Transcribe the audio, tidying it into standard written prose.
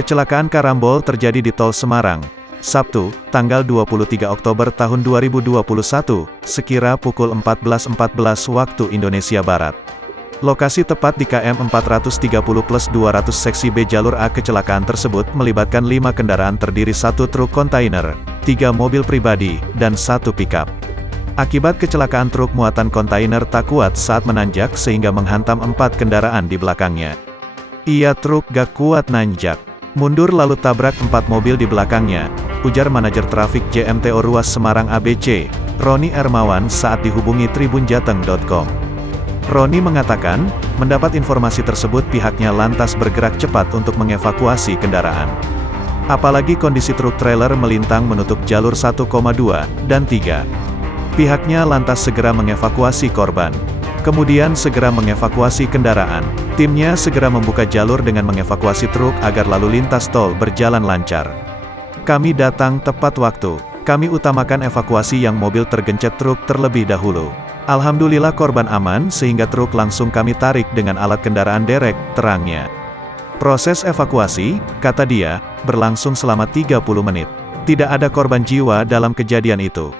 Kecelakaan karambol terjadi di Tol Semarang, Sabtu, tanggal 23 Oktober tahun 2021, sekira pukul 14.14 waktu Indonesia Barat. Lokasi tepat di KM 430+200 seksi B jalur A. Kecelakaan tersebut melibatkan 5 kendaraan terdiri 1 truk kontainer, 3 mobil pribadi, dan 1 pickup. Akibat kecelakaan truk muatan kontainer tak kuat saat menanjak sehingga menghantam 4 kendaraan di belakangnya. Iya, truk gak kuat nanjak. Mundur lalu tabrak 4 mobil di belakangnya, ujar manajer trafik JMTO Ruas Semarang ABC, Roni Ermawan saat dihubungi tribunjateng.com. Roni mengatakan, mendapat informasi tersebut pihaknya lantas bergerak cepat untuk mengevakuasi kendaraan. Apalagi kondisi truk trailer melintang menutup jalur 1,2 dan 3. Pihaknya lantas segera mengevakuasi korban. Kemudian segera mengevakuasi kendaraan. Timnya segera membuka jalur dengan mengevakuasi truk agar lalu lintas tol berjalan lancar. Kami datang tepat waktu. Kami utamakan evakuasi yang mobil tergencet truk terlebih dahulu. Alhamdulillah korban aman sehingga truk langsung kami tarik dengan alat kendaraan derek, terangnya. Proses evakuasi, kata dia, berlangsung selama 30 menit. Tidak ada korban jiwa dalam kejadian itu.